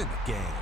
in the game.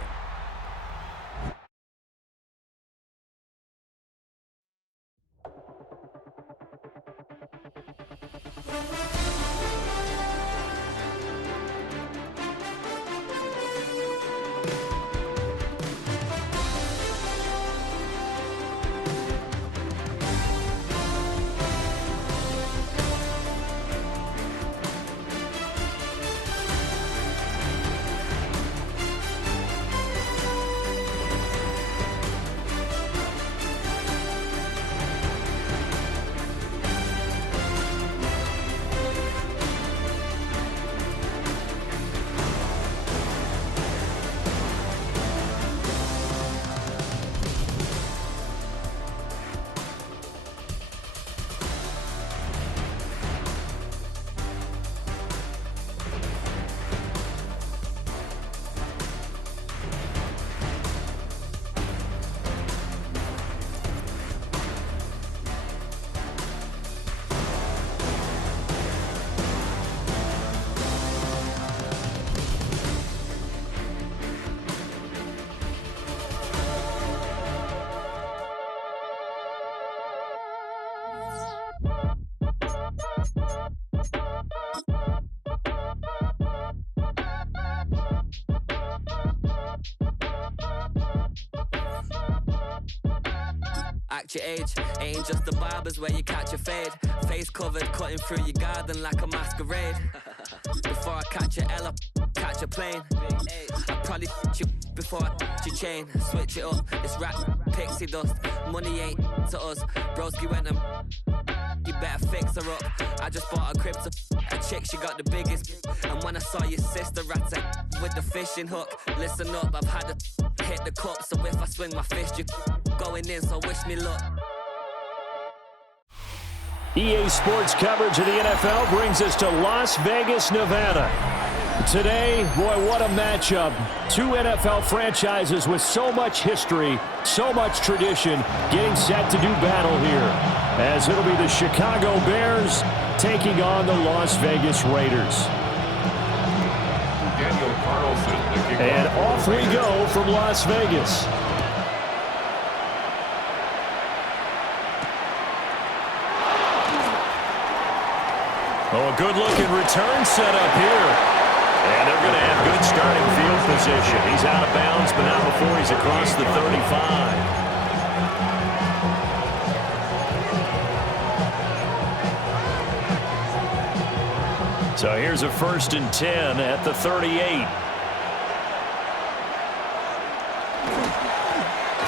Act your age, ain't just the barbers where you catch a fade. Face covered, cutting through your garden like a masquerade. Before I catch a L, catch a plane. I probably you before I your chain. Switch it up, it's rap, pixie dust. Money ain't to us. Broski went and you better fix her up. I just bought a crib to a chick, she got the biggest. And when I saw your sister rat with the fishing hook, listen up, I've had to hit the cup. So if I swing my fist, you going in, so wish me luck. EA Sports coverage of the NFL brings us to Las Vegas, Nevada. Today, boy, what a matchup. Two NFL franchises with so much history, so much tradition, getting set to do battle here. As it'll be the Chicago Bears taking on the Las Vegas Raiders. Daniel Carlson. And off we go from Las Vegas. Oh, a good-looking return set up here. And they're going to have good starting field position. He's out of bounds, but not before he's across the 35. So here's a 1st and 10 at the 38.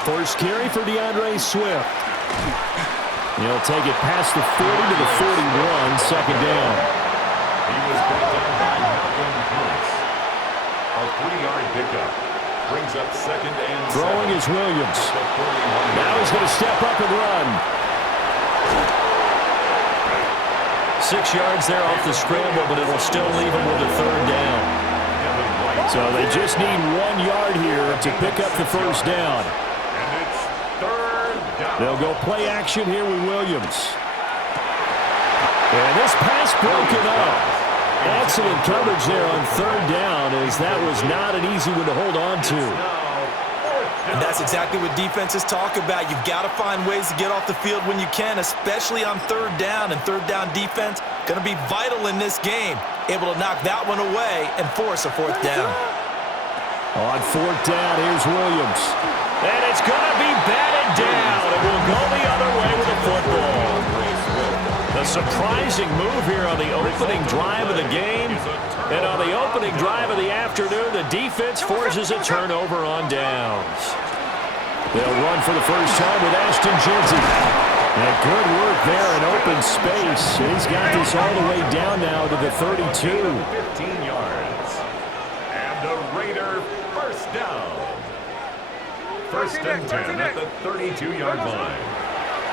First carry for DeAndre Swift. He'll take it past the 40 to the 41, second down. He was brought down by Malcolm Lewis. A 3-yard pickup brings up 2nd and 7. Throwing is Williams. Now he's going to step up and run. 6 yards there off the scramble, but it'll still leave him with a 3rd down. So they just need 1 yard here to pick up the first down. And it's 3rd down. They'll go play action here with Williams. And this pass broken up. Excellent coverage there on 3rd down, as that was not an easy one to hold on to. And that's exactly what defenses talk about. You've got to find ways to get off the field when you can, especially on 3rd down. And 3rd down defense going to be vital in this game. Able to knock that one away and force a 4th down. On 4th down, here's Williams. And it's going to be batted down. It will go the other way with the football. A surprising move here on the opening drive of the game. And on the opening drive of the afternoon, the defense forces a turnover on downs. They'll run for the first time with Ashton Jeanty. And good work there in open space. He's got this all the way down now to the 32. 15 yards. And the Raider first down. 1st and 10 at the 32-yard line.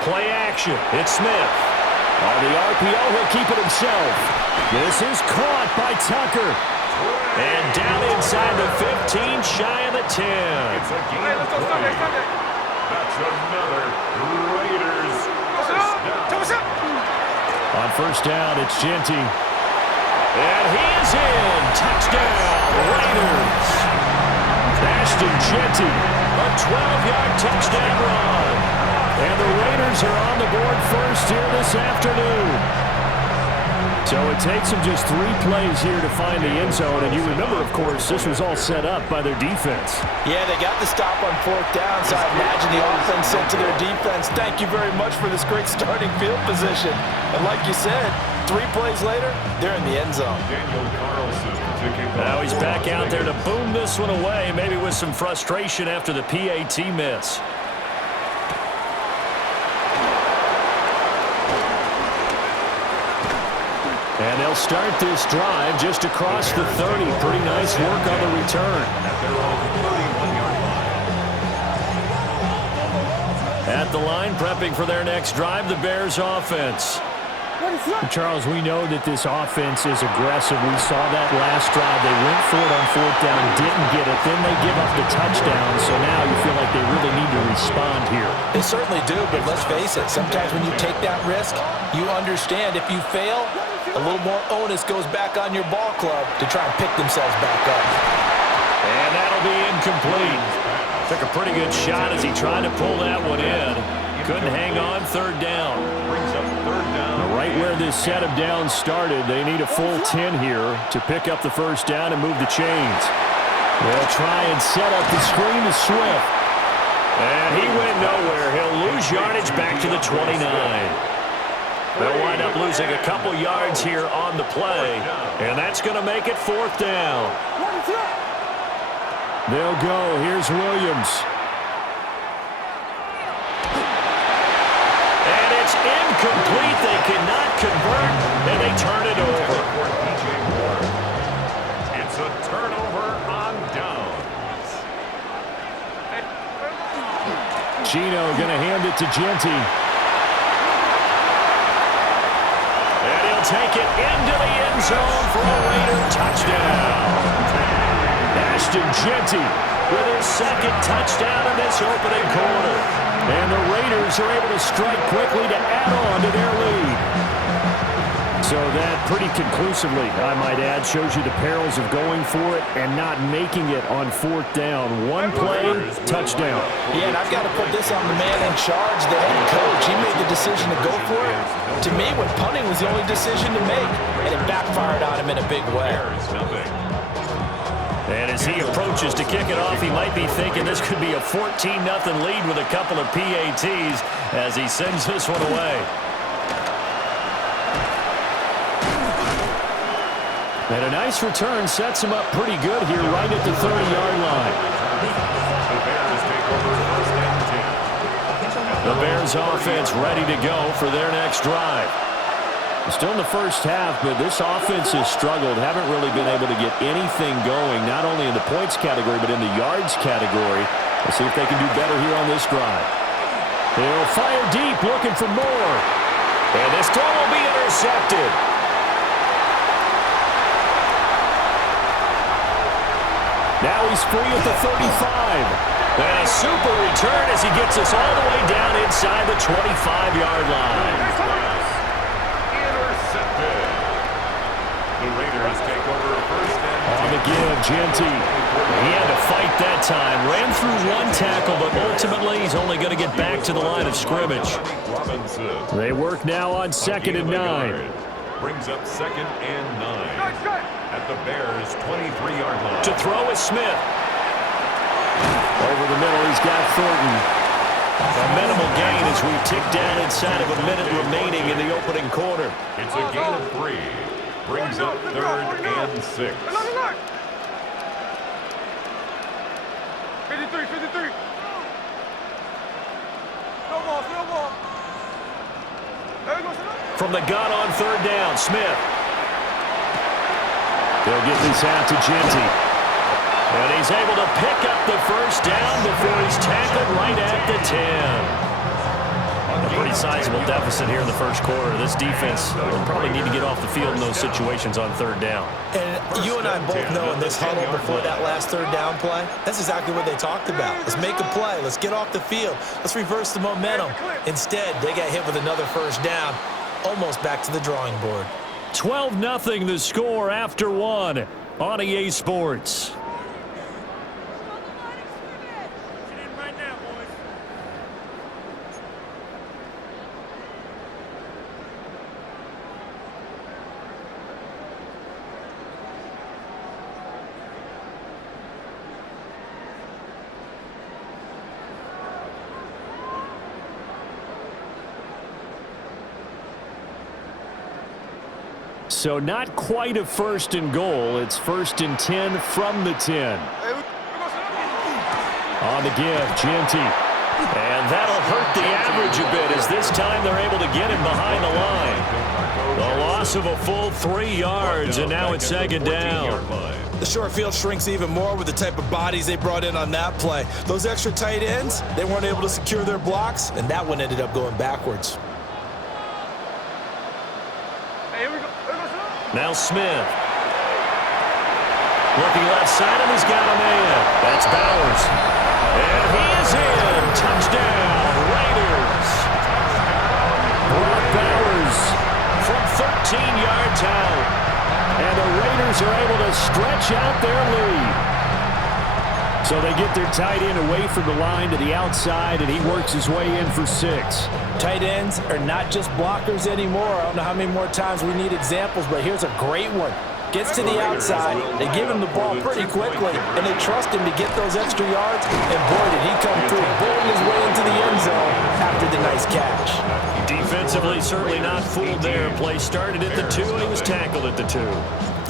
Play action. It's Smith. On the RPO, he'll keep it himself. This is caught by Tucker. And down inside the 15, shy of the 10. It's a game play. That's another Raiders first down. On 1st down, it's Jeanty. And he is in. Touchdown, Raiders. Ashton Jeanty, a 12-yard touchdown run. And the Raiders are on the board first here this afternoon. So it takes them just 3 plays here to find the end zone. And you remember, of course, this was all set up by their defense. Yeah, they got the stop on 4th down, so I imagine the offense said to their defense, thank you very much for this great starting field position. And like you said, 3 plays later, they're in the end zone. Now he's back out there to boom this one away, maybe with some frustration after the PAT miss. And they'll start this drive just across the 30. Pretty nice work on the return. At the line, prepping for their next drive, the Bears offense. Charles, we know that this offense is aggressive. We saw that last drive. They went for it on 4th down, didn't get it. Then they give up the touchdown. So now you feel like they really need to respond here. They certainly do, but let's face it. Sometimes when you take that risk, you understand if you fail, a little more onus goes back on your ball club to try and pick themselves back up. And that'll be incomplete. Took a pretty good shot as he tried to pull that one in. Couldn't hang on 3rd down. Brings up 3rd down. Right where this set of downs started, they need a full 10 here to pick up the 1st down and move the chains. They'll try and set up the screen to Swift. And he went nowhere. He'll lose yardage back to the 29. They'll wind up losing a couple yards here on the play, and that's going to make it 4th down. They'll go. Here's Williams. And it's incomplete. They cannot convert, and they turn it over. It's a turnover on downs. Gino going to hand it to Jeanty. Take it into the end zone for a Raider touchdown. Ashton Jeanty with his 2nd touchdown in this opening quarter. And the Raiders are able to strike quickly to add on to their lead. So that pretty conclusively, I might add, shows you the perils of going for it and not making it on 4th down. 1 play, touchdown. Yeah, and I've got to put this on the man in charge, the head coach. He made the decision to go for it. To me, when punting was the only decision to make, and it backfired on him in a big way. And as he approaches to kick it off, he might be thinking this could be a 14-0 lead with a couple of PATs as he sends this one away. And a nice return sets him up pretty good here right at the 30-yard line. The Bears offense ready to go for their next drive. Still in the first half, but this offense has struggled. Haven't really been able to get anything going, not only in the points category, but in the yards category. Let's see if they can do better here on this drive. They'll fire deep, looking for more. And this throw will be intercepted. Now he's free at the 35. And a super return as he gets us all the way down inside the 25-yard line. Intercepted. The Raiders take over 1st and 10. On the give, Jeanty. He had to fight that time. Ran through 1 tackle, but ultimately he's only going to get back to the line of scrimmage. They work now on 2nd and 9. Brings up 2nd and 9. At the Bears' 23-yard line. To throw is Smith. Over the middle, he's got Thornton. A minimal gain as we tick down inside of a minute remaining in the opening quarter. It's a gain of 3. Brings up 3rd and 6. 53. From the gun on 3rd down, Smith. They'll get this out to Jeanty. And he's able to pick up the 1st down before he's tackled right at the 10. A pretty sizable deficit here in the first quarter. This defense will probably need to get off the field in those situations on 3rd down. And you and I both know in this huddle before that last 3rd down play, that's exactly what they talked about. Let's make a play. Let's get off the field. Let's reverse the momentum. Instead, they got hit with another 1st down, almost back to the drawing board. 12-0 the score after 1 on EA Sports. So not quite a 1st and goal. It's 1st and 10 from the 10. On the give, Genty. And that'll hurt the average a bit as this time they're able to get him behind the line. The loss of a full 3 yards, and now it's 2nd down. The short field shrinks even more with the type of bodies they brought in on that play. Those extra tight ends, they weren't able to secure their blocks, and that one ended up going backwards. Now Smith. Looking left side, and he's got a man. That's Bowers. And he is in. Touchdown, Raiders. Brock Bowers from 13 yards out. And the Raiders are able to stretch out their lead. So they get their tight end away from the line to the outside, and he works his way in for 6. Tight ends are not just blockers anymore. I don't know how many more times we need examples, but here's a great one. Gets to the outside, they give him the ball pretty quickly, and they trust him to get those extra yards, and boy, did he come through, bowling his way into the end zone after the nice catch. Defensively, certainly not fooled there. Play started at the 2, and he was tackled at the 2.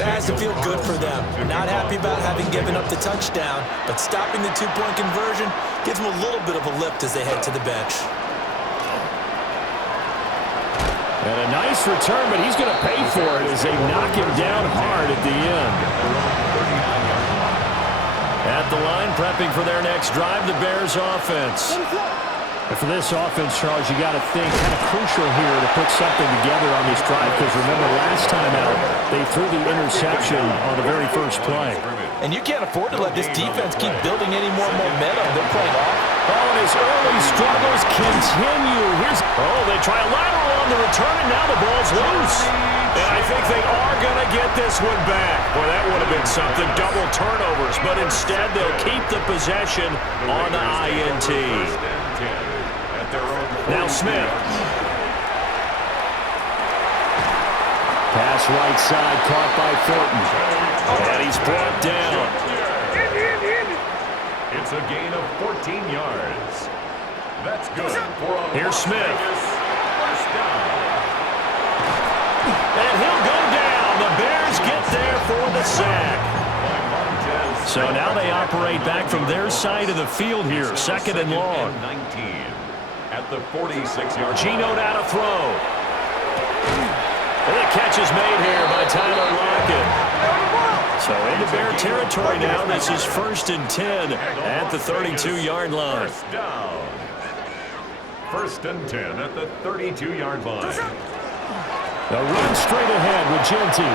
That has to feel good for them. Not happy about having given up the touchdown, but stopping the 2-point conversion gives them a little bit of a lift as they head to the bench. And a nice return, but he's going to pay for it as they knock him down hard at the end. At the line, prepping for their next drive, the Bears offense. And for this offense, Charles, you got to think kind of crucial here to put something together on this drive, because remember last time out, they threw the interception on the very first play. And you can't afford to let this defense keep building any more momentum. They're playing off. Oh, and his early struggles continue. They try a lateral on the return, and now the ball's loose. And I think they are going to get this one back. Boy, that would have been something, double turnovers. But instead, they'll keep the possession on the INT. Now Smith. Pass right side, caught by Thornton. And he's brought down. It's a gain of 14 yards. That's good. Here's Smith. First down. And he'll go down. The Bears get there for the sack. So now they operate back from their side of the field here. 2nd and long. 19 at the 46-yard. Geno now to throw. And the catch is made here by Tyler Lockett. So into Bear territory now. This is 1st and 10 at the 32-yard line. First down. 1st and 10 at the 32-yard line. The run straight ahead with Genty.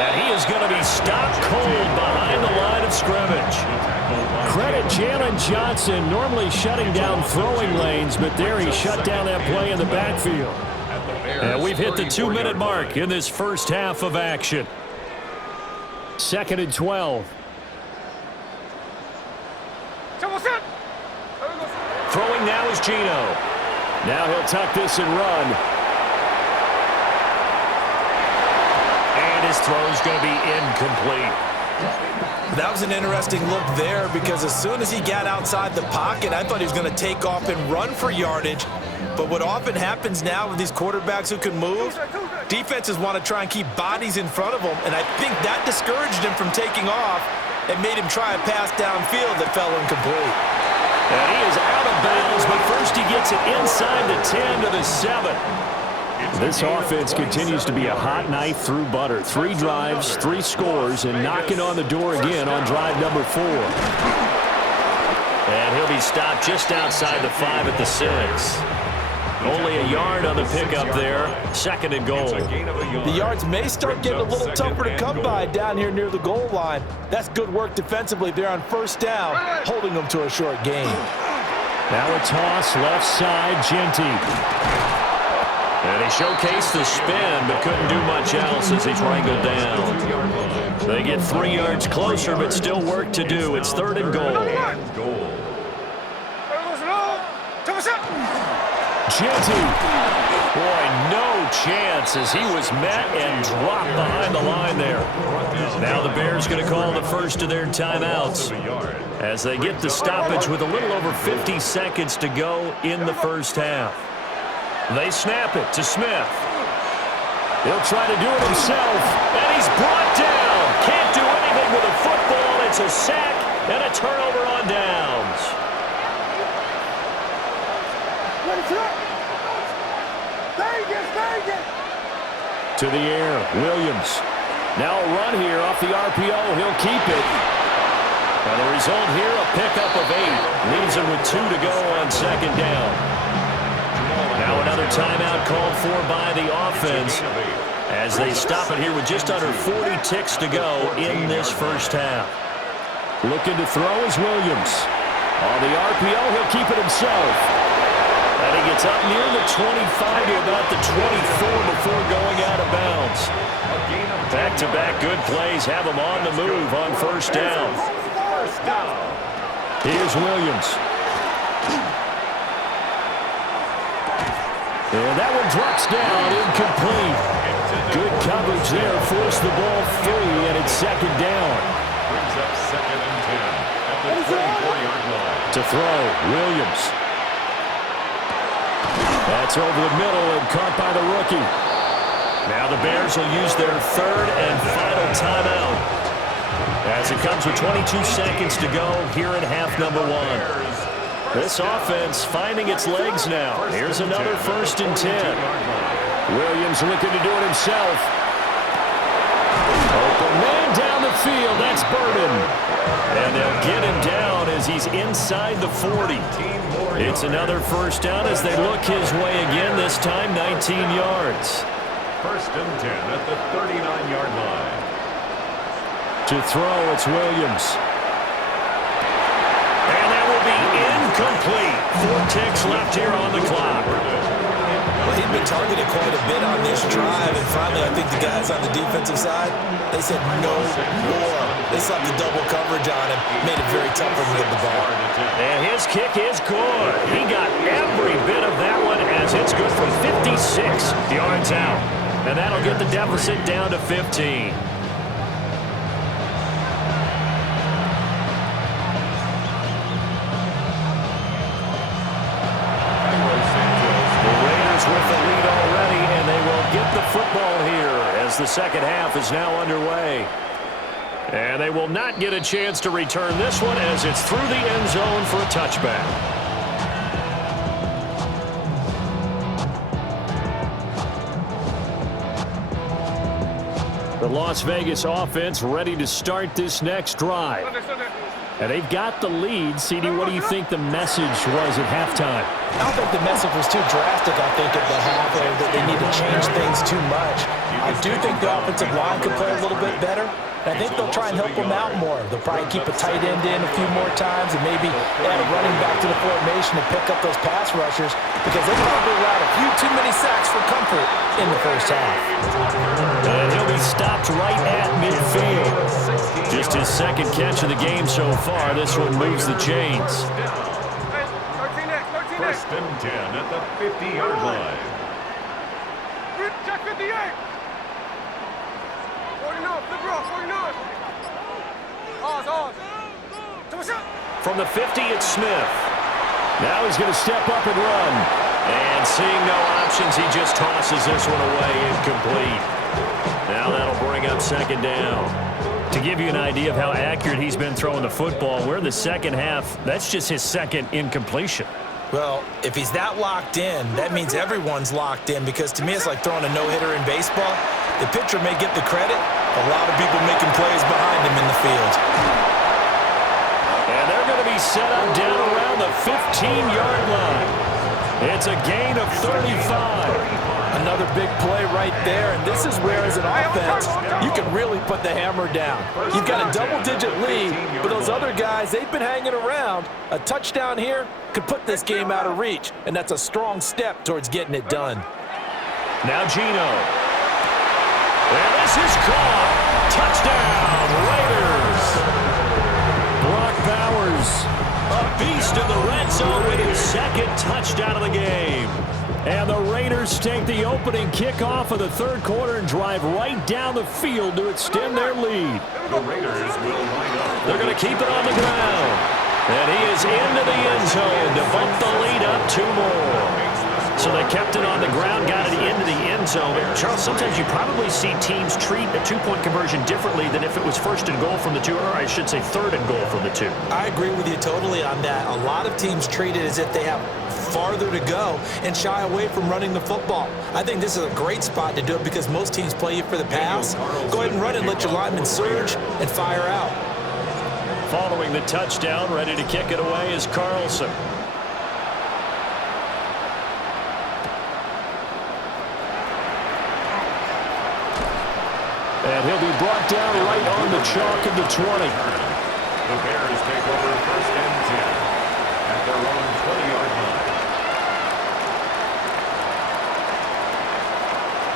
And he is going to be stopped cold behind the line of scrimmage. Credit Jalen Johnson, normally shutting down throwing lanes, but there he shut down that play in the backfield. And we've hit the 2-minute mark in this first half of action. 2nd and 12. Throwing now is Geno. Now he'll tuck this and run. And his throw's going to be incomplete. That was an interesting look there, because as soon as he got outside the pocket, I thought he was going to take off and run for yardage. But what often happens now with these quarterbacks who can move, defenses want to try and keep bodies in front of them, and I think that discouraged him from taking off and made him try a pass downfield that fell incomplete. And he is out of bounds, but first he gets it inside the 10 to the 7. This offense continues to be a hot knife through butter. 3 drives, 3 scores, and knocking on the door again on drive number 4. And he'll be stopped just outside the 5 at the 6. Only a yard on the pickup there. 2nd and goal. The yards may start getting a little tougher to come by down here near the goal line. That's good work defensively there on 1st down, holding them to a short gain. Now a toss left side, Genty. And he showcased the spin, but couldn't do much else as he's wrangled down. They get 3 yards closer, but still work to do. It's 3rd and goal. Genty. Boy, no chance as he was met and dropped behind the line there. Now the Bears going to call the first of their timeouts as they get the stoppage with a little over 50 seconds to go in the first half. They snap it to Smith. He'll try to do it himself, and he's brought down. Can't do anything with a football. It's a sack and a turnover on downs. To the air, Williams. Now a run here off the RPO. He'll keep it. And the result here, a pickup of 8. Leaves him with 2 to go on second down. Now another timeout called for by the offense as they stop it here with just under 40 ticks to go in this first half. Looking to throw is Williams. On the RPO, he'll keep it himself. And he gets up near the 25 to about the 24 before going out of bounds. Back-to-back good plays have him on the move on first down. Here's Williams. And that one drops down, incomplete. Good coverage there, forced the ball free, and it's second down. Brings up 2nd and 10 at the 24-yard line. To throw, Williams. That's over the middle and caught by the rookie. Now the Bears will use their 3rd and final timeout as it comes with 22 seconds to go here in half number 1. This offense finding its legs now. Here's another 1st and 10. Williams looking to do it himself. Open man down the field. That's Burden. And they'll get him down as he's inside the 40. It's another first down as they look his way again, this time 19 yards. 1st and 10 at the 39-yard line. To throw, it's Williams. And that will be incomplete. 4 ticks left here on the clock. Well, he'd been targeted quite a bit on this drive, and finally I think the guys on the defensive side, they said no more. They slapped the double coverage on him, made it very tough for him to get the ball. And his kick is good. He got every bit of that one as it's good from 56 yards out. And that'll get the deficit down to 15. With the lead already, and they will get the football here as the second half is now underway. And they will not get a chance to return this one as it's through the end zone for a touchback. The Las Vegas offense ready to start this next drive. And they've got the lead. CD, what do you think the message was at halftime? I don't think the message was too drastic, I think, at the half, or that they need to change things too much. I do think the offensive line could play a little bit better. And I think they'll try and help them out more. They'll probably keep a tight end in a few more times and maybe add a running back to the formation to pick up those pass rushers because they probably allowed a few too many sacks for comfort in the first half. And he'll be stopped right at midfield. Just his second catch of the game so far. This one moves the chains. 1st and 10 at the 50-yard line. Check 58. 49, flip rough, 49. From the 50, it's Smith. Now he's going to step up and run. And seeing no options, he just tosses this one away, incomplete. Now that'll bring up second down. To give you an idea of how accurate he's been throwing the football, we're in the second half. That's just his second incompletion. Well, if he's that locked in, that means everyone's locked in because to me it's like throwing a no-hitter in baseball. The pitcher may get the credit, a lot of people making plays behind him in the field. And they're going to be set up down around the 15-yard line. It's a gain of 35. Another big play right there, and this is where, as an offense, you can really put the hammer down. You've got a double-digit lead, but those other guys, they've been hanging around. A touchdown here could put this game out of reach, and that's a strong step towards getting it done. Now Gino. And this is caught. Touchdown, Raiders. Brock Bowers, a beast in the red zone with his second touchdown of the game. And the Raiders take the opening kickoff of the third quarter and drive right down the field to extend their lead. The Raiders will line up. They're going to keep it on the ground. And he is into the end zone to bump the lead up 2 more. So they kept it on the ground, got it into the end zone. Charles, sometimes you probably see teams treat a two-point conversion differently than if it was first and goal from the 2, or I should say third and goal from the 2. I agree with you totally on that. A lot of teams treat it as if they have farther to go and shy away from running the football. I think this is a great spot to do it because most teams play you for the pass. Go ahead and run it, let your linemen surge, and fire out. Following the touchdown, ready to kick it away is Carlson. And he'll be brought down right on the chalk of the 20. The Bears take over first and 10 at their own 20-yard line.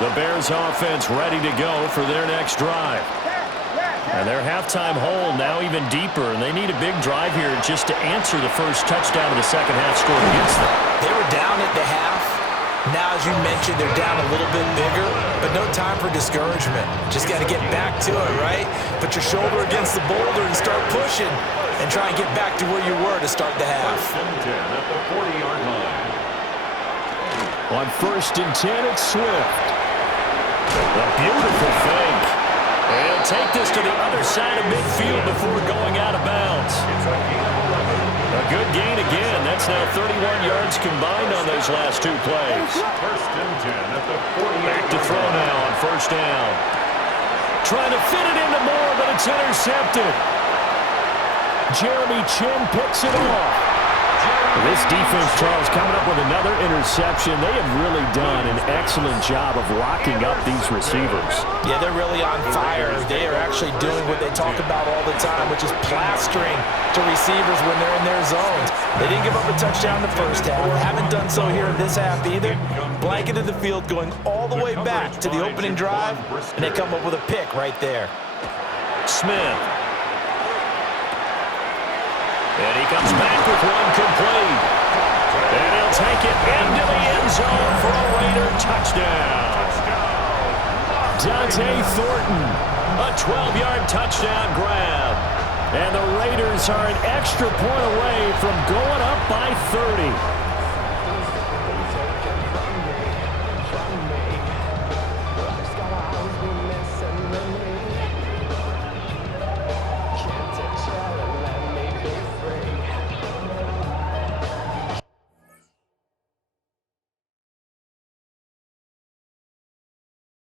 The Bears offense ready to go for their next drive. And their halftime hole now even deeper, and they need a big drive here just to answer the first touchdown of the second half scored against them. They were down at the half. Now, as you mentioned, they're down a little bit bigger, but no time for discouragement. Just got to get back to it, right? Put your shoulder against the boulder and start pushing and try and get back to where you were to start the half. First and 10 at the 40-yard line. On first and 10, it's Swift. A beautiful fake. And he'll take this to the other side of midfield before going out of bounds. A good gain again. That's now 31 yards combined on those last 2 plays. First and 10 at the 40-yard line. Back to throw now on first down. Trying to fit it into Moore, but it's intercepted. Jeremy Chin picks it off. This defense, Charles, coming up with another interception. They have really done an excellent job of locking up these receivers. Yeah, they're really on fire. They are actually doing what they talk about all the time, which is plastering to receivers when they're in their zones. They didn't give up a touchdown in the first half. Haven't done so here in this half either. Blanketed the field going all the way back to the opening drive, and they come up with a pick right there. Smith. And he comes back with one complete. And he'll take it into the end zone for a Raider touchdown. Dante Thornton, a 12-yard touchdown grab. And the Raiders are an extra point away from going up by 30.